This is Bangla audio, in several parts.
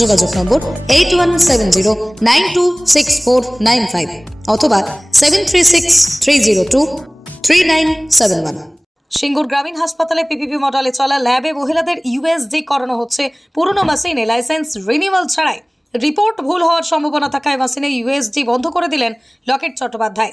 যোগাযোগ নম্বর eight one seven zero nine two six four nine five অথবা seven three six three zero two three nine seven one Singur গ্রামীণ হাসপাতালে পিপিপি মডেলে চলা ল্যাবে মহিলাদের ইউএসডি করানো হচ্ছে। পুরনো মেশিনে লাইসেন্স রিনিউয়াল ছাড়াই। রিপোর্ট ভুল হওয়ার সম্ভাবনা থাকায় মেশিনে ইউএসডি বন্ধ করে দিলেন লকেট চট্টোপাধ্যায়।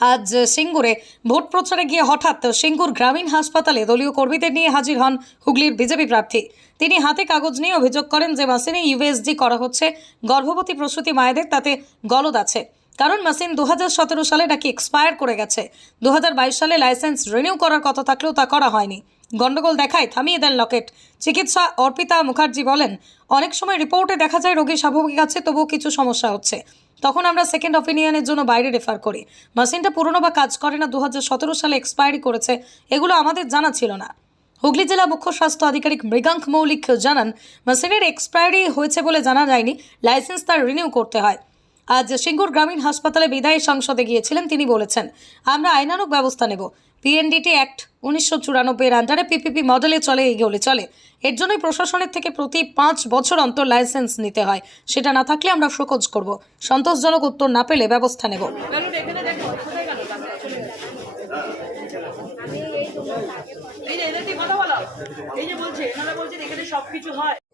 আজ সিঙ্গুরে ভোট প্রচারে গিয়ে হঠাৎ সিঙ্গুর গ্রামীণ হাসপাতালে দলীয় কর্মীদের নিয়ে হাজির হন হুগলির বিজেপি প্রার্থী। তিনি হাতে কাগজ নিয়ে অভিযোগ করেন যে মেশিনে ইউএসডি করা হচ্ছে। গর্ভবতী প্রসূতি মায়েদের তাতে গলদ আছে। কারণ মেশিন দু সালে নাকি এক্সপায়ার করে গেছে। দু হাজার বাইশ সালে লাইসেন্স রিনিউ করার কথা থাকলেও তা করা হয়নি। গন্ডগোল দেখায়, থামিয়ে দেন লকেট। চিকিৎসা অর্পিতা মুখার্জি বলেন, অনেক সময় রিপোর্টে দেখা যায় রোগী স্বাভাবিক আছে, তবুও কিছু সমস্যা হচ্ছে। তখন আমরা সেকেন্ড অপিনিয়নের জন্য বাইরে রেফার করি। মেশিনটা পুরনো বা কাজ করে না দু হাজার সতেরো সালে এক্সপায়ারি করেছে, এগুলো আমাদের জানা ছিল না। হুগলি জেলা মুখ্য স্বাস্থ্য আধিকারিক মৃগাঙ্ক মৌলিক জানান মেশিনের এক্সপায়ারি হয়েছে বলে জানা যায়নি লাইসেন্স তার রিনিউ করতে হয়। আজ সিঙ্গুর গ্রামীণ হাসপাতালে বিদায়ী সংসদে গিয়েছিলেন, তিনি বলেছেন, আমরা আইনানুক ব্যবস্থা নেব। পিএনডিটি অ্যাক্ট উনিশশো চুরানব্বইয়ের আন্ডারে পিপিপি মডেলে চলে এগোলে চলে। এর জন্যই প্রশাসনের থেকে প্রতি পাঁচ বছর অন্তর লাইসেন্স নিতে হয়। সেটা না থাকলে আমরা শোকজ করব। সন্তোষজনক উত্তর না পেলে ব্যবস্থা নেব। এই যে বলছে এখানে সবকিছু হয়।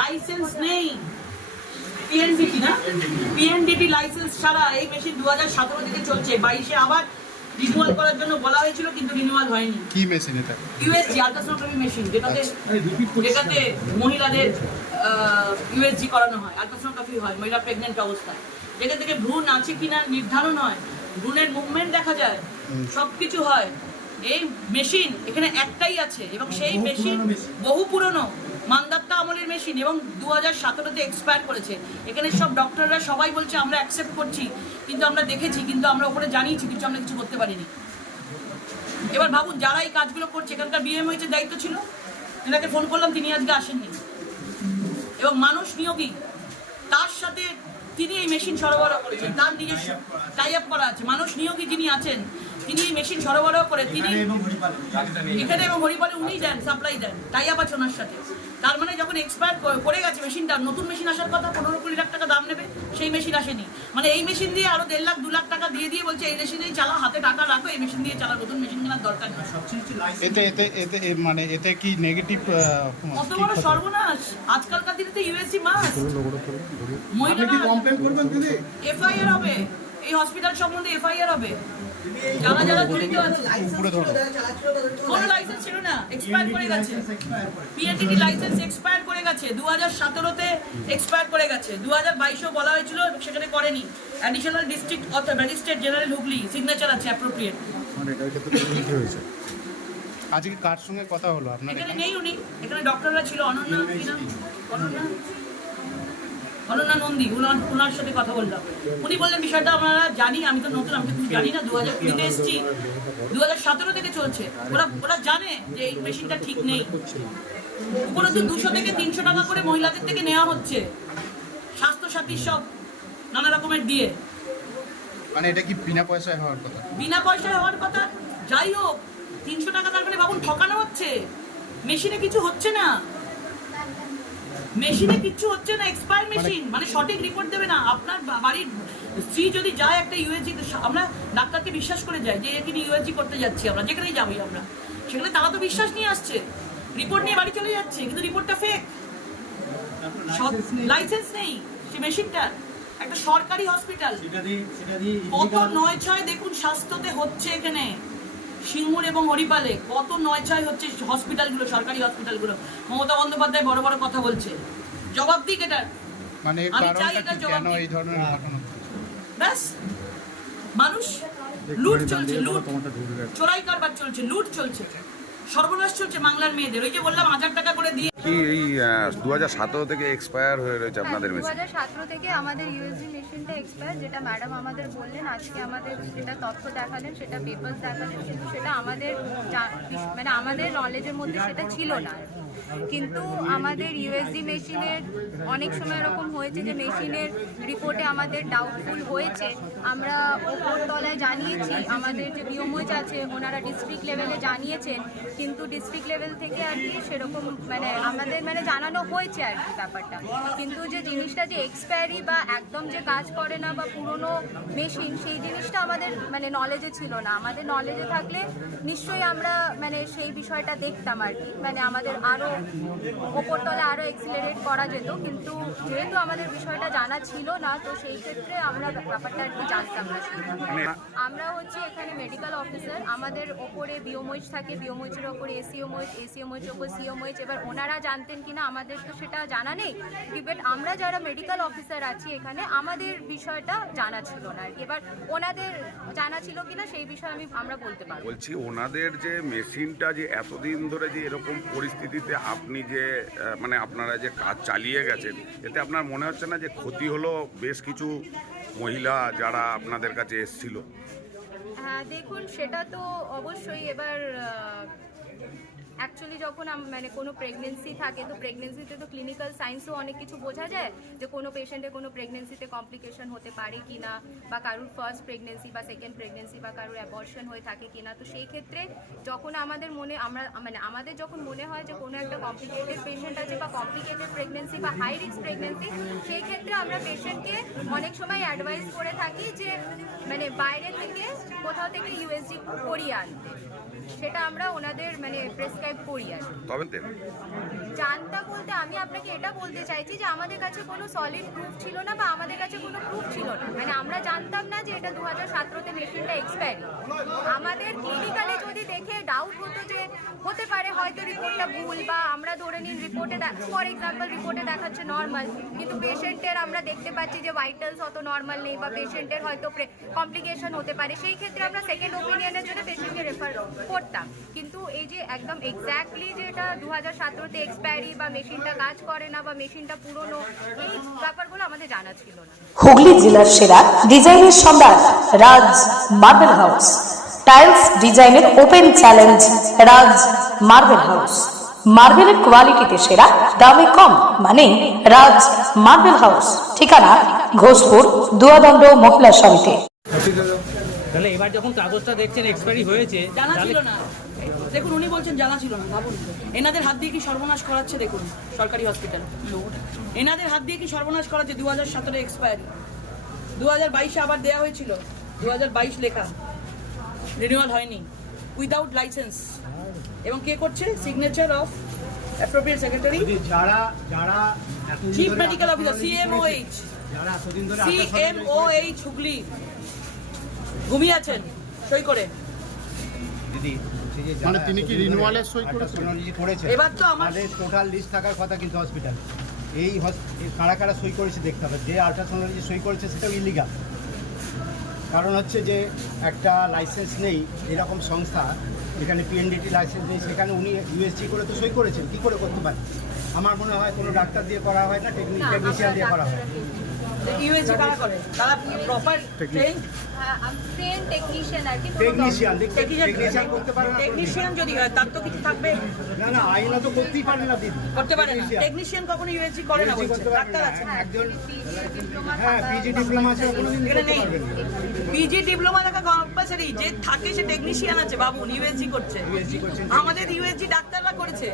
license নেই। পিএনডিটি না? পিএনডিটি লাইসেন্স ছাড়া এই মেশিন দু হাজার সতেরো থেকে চলছে। বাইশে আবার রিনিউয়াল করার জন্য বলা হয়েছিল কিন্তু রিনিউয়াল হয়নি। কি মেশিন এটা? ইউএসজি আলট্রাসোনোগ্রাফি মেশিন যেটাতে যেটাতে মহিলাদের ইউএসজি করানো হয়। আলট্রাসোনোগ্রাফি হয় মহিলা প্রেগনেন্ট অবস্থায়। যেটা থেকে ভ্রূণ আছে কিনা নির্ধারণ হয়। ভ্রূণের মুভমেন্ট দেখা যায়। সব কিছু হয়। এই মেশিন এখানে একটাই আছে এবং সেই মেশিন বহু পুরনো। মান্দাত্তা আমলের মেশিন এবং দু হাজার সতেরোতে এক্সপায়ার করেছে। এখানে সব ডক্টররা সবাই বলছে আমরা অ্যাকসেপ্ট করছি। কিন্তু আমরা দেখেছি কিন্তু আমরা ওপরে জানিয়েছি কিছু আমরা কিছু করতে পারিনি। এবার ভাবুন যারা এই কাজগুলো করছে এখানকার বিএম হয়েছে দায়িত্ব ছিল? এনাকে ফোন করলাম তিনি আজকে আসেননি। এবং মানুষ নিয়োগী তার সাথে তিনি এই মেশিন সরবরাহ করেছেন। তার নিজস্ব টাই আপ করা আছে। মানুষ নিয়োগী যিনি আছেন তিনি এই মেশিন সরবরাহ করে তিনি এখানে এবং হরিপালে। উনি দেন সাপ্লাই দেন টাই আপ আছে ওনার সাথে। তার মানে যখন এক্সপায়ার করে গেছে মেশিনটা নতুন মেশিন আসার কথা পনেরো কুড়ি লাখ টাকা দাম নেবে সেই মেশিন আসেনি। মানে এই মেশিন দিয়ে আরও দেড় লাখ দু লাখ টাকা দিয়ে দিয়ে বলছে এই মেশিন দিয়ে চালা হাতে টাকা রাখো এই মেশিন দিয়ে চালা নতুন মেশিন কেনার দরকার নেই। এতে এতে এতে মানে এতে কি নেগেটিভ কত বড় সর্বনাশ। আজকালকার দিনে তো ইউএসসি মাস মহিলারা এফআইআর হবে। এই হসপিটাল সম্বন্ধে এফআইআর হবে। যারা যারা জড়িত আছে। কোনো লাইসেন্স ছিল না এক্সপায়ার করে গেছে। পিএটিটি লাইসেন্স এক্সপায়ার করে গেছে। দু হাজার সতেরোতে এক্সপায়ার করে গেছে। দু হাজার বাইশেও বলা হয়েছিল সেখানে করেনি। অ্যাডিশনাল ডিস্ট্রিক্ট অথবা ম্যাজিস্ট্রেট জেনারেল হুগলি সিগনেচার আছে অ্যাপ্রোপ্রিয়েট আজকে কার সঙ্গে কথা হলো আপনার এখানে নেই উনি। এখানে ডক্টররা ছিল অনন্যা? অনন্যা? অনন্যা নন্দী উনার ওনার সাথে কথা বললাম। উনি বললেন বিষয়টা আমরা জানি আমি তো নতুন আমি তো জানি না। দু হাজার কুড়িতে এসেছি। দু হাজার সতেরো থেকে চলছে। ওরা ওরা জানে যে এই মেশিনটা ঠিক নেই। উপরন্তু দুশো থেকে তিনশো টাকা করে মহিলাদের থেকে নেওয়া হচ্ছে। স্বাস্থ্যসাথীর সব নানা রকমের দিয়ে। মানে এটা কি বিনা পয়সায় হওয়ার কথা? বিনা পয়সায় হওয়ার কথা? যাই হোক তিনশো টাকা তার মানে ভাবুন ঠকানো হচ্ছে। মেশিনে কিছু হচ্ছে না। মেশিনে কিচ্ছু হচ্ছে না এক্সপায়ার মেশিন মানে সঠিক রিপোর্ট দেবে না। আপনার বাড়ির স্ত্রী যদি যায় একটা ইউএসজি আমরা ডাক্তারকে বিশ্বাস করে যাই যে এখানে ইউএসজি করতে যাচ্ছি আমরা যেখানেই যাবি আমরা। সেখানে তারা তো বিশ্বাস নিয়ে আসছে। রিপোর্ট নিয়ে বাড়ি চলে যাচ্ছে কিন্তু রিপোর্টটা ফেক লাইসেন্স নেই। সে মেশিনটা একটা সরকারি হসপিটাল কত নয় ছয় দেখুন স্বাস্থ্যতে হচ্ছে এখানে। সিঙ্গুর এবং হরিপালে কত নয় ছয় হচ্ছে হসপিটালগুলো সরকারি হসপিটালগুলো মমতা বন্দ্যোপাধ্যায় বড় বড় কথা বলছে। জবাব দিক এটার মানে আমি চাই এটা জবাব এই ধরনের ঘটনা? ব্যাস। মানুষ লুট চলছে লুট। চোরাই কারবার চলছে লুট চলছে। সর্বনাশ চলছে বাংলার মেয়েদের। ওই যে বললাম হাজার টাকা করে দিয়ে কি এই দু হাজার সতেরো থেকে এক্সপায়ার হয়ে রয়েছে আপনাদের দু হাজার সতেরো থেকে আমাদের ইউএসবি মেশিনটা এক্সপায়ার যেটা ম্যাডাম আমাদের বললেন আজকে আমাদের যেটা তথ্য দেখালেন সেটা পেপার দেখালেন কিন্তু সেটা আমাদের মানে আমাদের নলেজের মধ্যে সেটা ছিল না। কিন্তু আমাদের ইউএসডি মেশিনের অনেক সময় এরকম হয়েছে যে মেশিনের রিপোর্টে আমাদের ডাউটফুল হয়েছে। আমরা ওপর তলায় জানিয়েছি, আমাদের যে বিওমোজ আছে, ওনারা ডিস্ট্রিক্ট লেভেলে জানিয়েছেন, কিন্তু ডিস্ট্রিক্ট লেভেল থেকে আর কি সেরকম মানে আমাদের মানে জানানো হয়েছে আর কি ব্যাপারটা। কিন্তু যে জিনিসটা যে এক্সপায়ারি বা একদম যে কাজ করে না বা পুরনো মেশিন সেই জিনিসটা আমাদের মানে নলেজে ছিল না। আমাদের নলেজে থাকলে নিশ্চয়ই আমরা মানে সেই বিষয়টা দেখতাম আর কি। মানে আমাদের আরও ওপরতলে আরও এক্সিলারেট করা যেত, কিন্তু যেহেতু আমাদের বিষয়টা জানা ছিল না, তো সেই ক্ষেত্রে আমরা ব্যাপারটা আর কি জানতাম না। আমরা হচ্ছে এখানে মেডিকেল অফিসার আমাদের ওপরে বিওমইচ থাকে বিওমইচের ওপরে এসিওমইচ এসিওমইচের ওপর সিওমইচ এবার ওনারা জানতেন কিনা আমাদের তো সেটা জানা নেই। বাট আমরা যারা মেডিকেল অফিসার আছি এখানে, আমাদের বিষয়টা জানা ছিল না আর কি। এবার ওনাদের জানা ছিল কিনা সেই বিষয়ে আমি, আমরা বলতে পারব বলছি, ওনাদের যে মেশিনটা যে এতদিন ধরে যে এরকম পরিস্থিতিতে আপনি যে মানে আপনারা যে কাজ চালিয়ে গেছেন, এতে আপনার মনে হচ্ছে না যে ক্ষতি হলো বেশ কিছু মহিলা যারা আপনাদের কাছে এসছিল? হ্যাঁ দেখুন, সেটা তো অবশ্যই এবার অ্যাকচুয়ালি যখন মানে কোনো প্রেগনেন্সি থাকে, তো প্রেগনেন্সিতে তো ক্লিনিক্যাল সায়েন্সও অনেক কিছু বোঝা যায় যে কোনো পেশেন্টের কোনো প্রেগনেন্সিতে কমপ্লিকেশন হতে পারে কি না বা কারোর ফার্স্ট প্রেগনেন্সি বা সেকেন্ড প্রেগনেন্সি বা কারোর অ্যাবর্শন হয়ে থাকে কি না তো সেই ক্ষেত্রে যখন আমাদের মনে আমরা মানে আমাদের যখন মনে হয় যে কোনো একটা কমপ্লিকেটেড পেশেন্ট আছে বা কমপ্লিকেটেড প্রেগনেন্সি বা হাই রিস্ক প্রেগনেন্সি সেই ক্ষেত্রে আমরা পেশেন্টকে অনেক সময় অ্যাডভাইস করে থাকি যে মানে বাইরে থেকে কোথাও থেকে ইউএসজি করিয়ে আনতে। সেটা আমরা ওনাদের মানে প্রেসক্রাইব করি আর। তবে তে- জানতাম বলতে আমি আপনাকে এটা বলতে চাইছি যে আমাদের কাছে কোনো সলিড প্রুফ ছিল না বা আমাদের কাছে কোনো প্রুফ ছিল না। মানে আমরা জানতাম না যে এটা দু হাজার সতেরোতে মেশিনটা এক্সপায়ারি আমাদের ক্লিনিক্যালে যদি দেখে ডাউট হতো যে হতে পারে হয়তো রিপোর্টটা ভুল বা আমরা ধরে নিন রিপোর্টে ফর এক্সাম্পল রিপোর্টে দেখাচ্ছে নর্মাল কিন্তু পেশেন্টের আমরা দেখতে পাচ্ছি যে ভাইটালস অত নর্মাল নেই বা পেশেন্টের হয়তো কমপ্লিকেশন হতে পারে। সেই ক্ষেত্রে আমরা সেকেন্ড ওপিনিয়নের জন্য পেশেন্টকে রেফার করতাম কিন্তু এই যে একদম এক্স্যাক্টলি যে এটা দু হাজার সতেরোতে এক্সপায়ারি বা মেশিনটা কাজ করে না বা মেশিনটা পুরনো, এই ব্যাপারগুলো আমাদের জানা ছিল না। হুগলি জেলার সেরা ডিজাইনের Samrat Raj marble house. Tiles ডিজাইনের open challenge Raj marble house. মার্বেলের কোয়ালিটিতে সেরা, দামে কম মানে রাজ মার্বেল হাউস। ঠিকানা ঘোষপুর, দুয়াদণ্ড, মহিলা সমিতি। এবার যখন কাগজটা দেখছেন এক্সপায়ারি হয়েছে জানা ছিল না। দেখুন উনি বলছেন জানা ছিল না ভাবুন। এনাদের হাত দিয়ে কি সর্বনাশ করাচ্ছে দেখুন সরকারি হসপিটাল এনাদের হাত দিয়ে কি সর্বনাশ করাচ্ছে দু হাজার সতেরো এক্সপায়ারি দু হাজার বাইশে আবার দেওয়া হয়েছিল দু হাজার বাইশ লেখা। রিনিউয়াল হয়নি উইদাউট লাইসেন্স এবং কে করছে? সিগনেচার অফ অ্যাপ্রোপ্রিয়েট সেক্রেটারি যারা যারা চিফ মেডিকেল অফিসার সিএমওএইচ যারা এতদিন ধরে সিএমওএইচ হুগলি। ঘুমিয়ে আছেন? সই করে। দিদি মানে তিনি কি এতদিন সই করেছেন? এবার তো আমাদের টোটাল লিস্ট থাকার কথা কিন্তু হসপিটাল এই হস- কারা কারা সই করেছে দেখতে হবে। যে আল্ট্রাসোনোলজি সই করেছে সেটাও ইলিগাল কারণ হচ্ছে যে একটা লাইসেন্স নেই এরকম সংস্থা যেখানে পিএনডিটি লাইসেন্স নেই সেখানে উনি ইউএসজি করে তো সই করেছেন। কী করে করতে পারেন আমার মনে হয় কোনো ডাক্তার দিয়ে করা হয় না না, টেকনিশিয়ান দিয়ে করা হয়। ইউএসজি কারা করে। তারা প্রপার ট্রেন টেকনিশিয়ান আর কি কোনো টেকনিশিয়ান টেকনিশিয়ান করতে পারে না টেকনিশিয়ান যদি হয় তার তো কিছু থাকবে। না না আইনা তো করতেই পারে না করতে পারে না। টেকনিশিয়ান কখনো ইউএসজি করে না বলছে। ডাক্তার আছে। একজন ডিপ্লোমা হ্যাঁ পিজি ডিপ্লোমা আছে। কোনোদিন এখানে নেই। পিজি ডিপ্লোমা থাকা কম্পালসারি যে থাকে সে টেকনিশিয়ান আছে বাবু ইউএসজি করছে। আমাদের ইউএসজি ডাক্তাররা করেছে।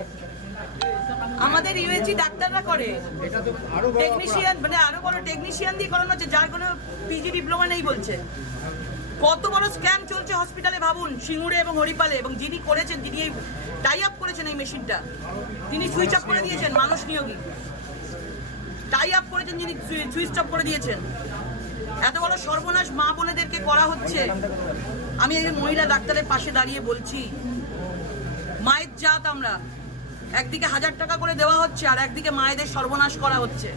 আমাদের ইউএসজি ডাক্তাররা করে। টেকনিশিয়ান মানে আরও বড় টেকনিশিয়ান দিয়ে করানো হচ্ছে, যার কোনো পিজি ডিপ্লোমা নেই বলছে। কত বড় স্ক্যাম চলছে হসপিটালে ভাবুন, সিঙ্গুরে এবং হরিপালে, এবং যিনি করেছেন যিনি এই টাই আপ করেছেন এই মেশিনটা তিনি সুইচ অফ করে দিয়েছেন, মানুষ নিয়োগী। টাই আপ করেছেন যিনি সুইচ অফ করে দিয়েছেন। এত বড় সর্বনাশ মা বোনেদেরকে করা হচ্ছে। আমি এই মহিলা ডাক্তারের পাশে দাঁড়িয়ে বলছি, মায়ের জাত আমরা। একদিকে হাজার টাকা করে দেওয়া হচ্ছে আর একদিকে মায়েদের সর্বনাশ করা হচ্ছে।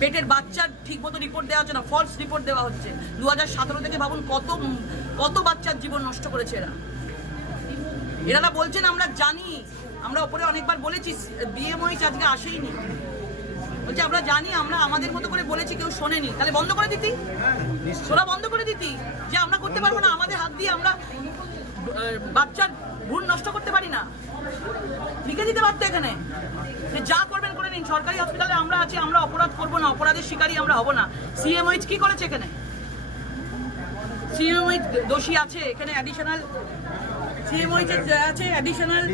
পেটের বাচ্চার ঠিক মতো রিপোর্ট দেওয়া হচ্ছে না ফলস রিপোর্ট দেওয়া হচ্ছে। দু হাজার সতেরো থেকে ভাবুন কত কত বাচ্চার জীবন নষ্ট করেছে এরা। এরা না বলছেন আমরা জানি আমরা ওপরে অনেকবার বলেছি বিয়ে মহিষ আজকে আসেইনি। বলছে আমরা জানি আমরা আমাদের মতো করে বলেছি কেউ শোনেনি। তাহলে বন্ধ করে দিতি। তোরা বন্ধ করে দিতি যে আমরা করতে পারব না। আমাদের হাত দিয়ে আমরা বাচ্চার ভ্রূণ নষ্ট করতে পারি না। লিখে দিতে পারতো এখানে। যে যা করবেন করে নিন। সরকারি হসপিটালে আমরা আছি আমরা অপরাধ করব না। অপরাধের শিকারী আমরা হব না। সিএমওইচ কি করেছে এখানে? সিএমওইচ দোষী আছে এখানে অ্যাডিশনাল সিএমওইচ আছে অ্যাডিশনাল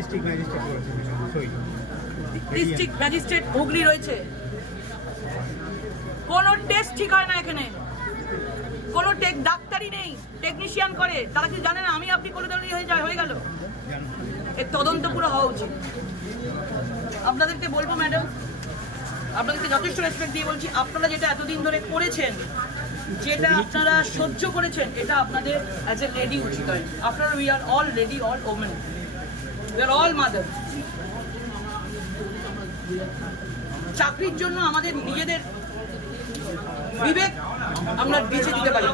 ডিস্ট্রিক্ট ম্যাজিস্ট্রেট হুগলি রয়েছে। কোন টেস্ট ঠিক হয় না এখানে। কোন টেক ডাক্তারই নেই টেকনিশিয়ান করে। তারা কি জানে না আমি আপনি করে দিলেই হয়ে যায়, হয়ে গেল? এর তদন্ত পুরো হওয়া উচিত। আপনাদেরকে বলব ম্যাডাম আপনাদেরকে যথেষ্ট রেসপেক্ট দিয়ে বলছি, আপনারা যেটা এতদিন ধরে করেছেন, যেটা আপনারা সহ্য করেছেন, এটা আপনাদের অ্যাজ এ লেডি উচিত হয় আপনারা we are all lady all women we are all mother চাকরির জন্য আমাদের নিজেদের বিবেক আমরা বেছে দিতে পারি।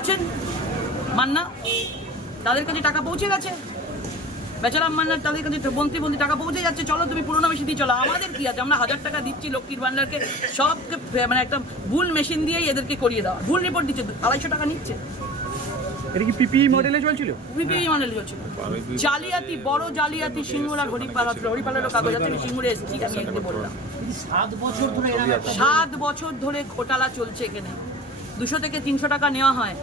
আছেন? মান্না, তাদের কাছে টাকা পৌঁছে গেছে। বেচারাম মান্নার তাদের কাছে তো মন্ত্রী মন্ত্রী টাকা পৌঁছে যাচ্ছে। চলো তুমি পুরোনো মেশিন দিয়ে চলো। আমাদের কি আছে? আমরা হাজার টাকা দিচ্ছি লক্ষ্মীর ভান্ডারকে সবকে মানে একটা ভুল মেশিন দিয়েই এদেরকে করিয়ে দেওয়া। ভুল রিপোর্ট দিচ্ছে। আড়াইশো টাকা নিচ্ছে। এটা কি পিপিই মডেলে চলছিল? মডেল চলছিল। জালিয়াতি বড় জালিয়াতি হরিপাল হরিপালেরও কাগজ আছে আমি সিঙ্গুরে এসেছি আমি এখানে বললাম। সাত বছর ধরে সাত বছর ধরে ঘোটালা চলছে এখানে। দুশো থেকে তিনশো টাকা নেওয়া হয়।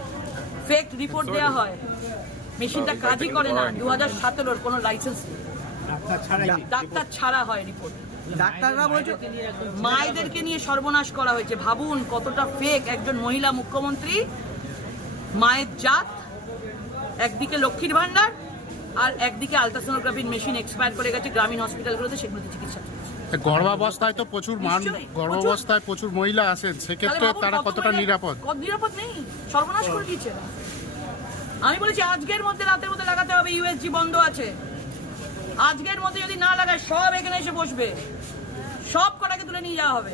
ফেক রিপোর্ট দেওয়া হয়। মেশিনটা কাজই করে না। দু হাজার সতেরোর কোনো লাইসেন্স নেই। ডাক্তার ছাড়া হয় রিপোর্ট ডাক্তাররা বলছে মায়েদেরকে নিয়ে সর্বনাশ করা হয়েছে। ভাবুন কতটা ফেক একজন মহিলা মুখ্যমন্ত্রী মায়ের জাত একদিকে লক্ষ্মীর ভান্ডার আর একদিকে আলট্রাসোনোগ্রাফির মেশিন এক্সপায়ার করে গেছে গ্রামীণ হসপিটালগুলোতে সেগুলোতে চিকিৎসা গর্ভাবস্থায় তো প্রচুর মান গর্ভাবস্থায় প্রচুর মহিলা আসেন সেক্ষেত্রে তারা কতটা নিরাপদ? নিরাপদ নেই? সর্বনাশ করে দিয়েছে। আমি বলেছি আজকের মধ্যে রাতের মধ্যে লাগাতে হবে ইউএসজি বন্ধ আছে। আজকের মধ্যে যদি না লাগায় সব এখানে এসে বসবে। সব কটাকে তুলে নিয়ে যাওয়া হবে।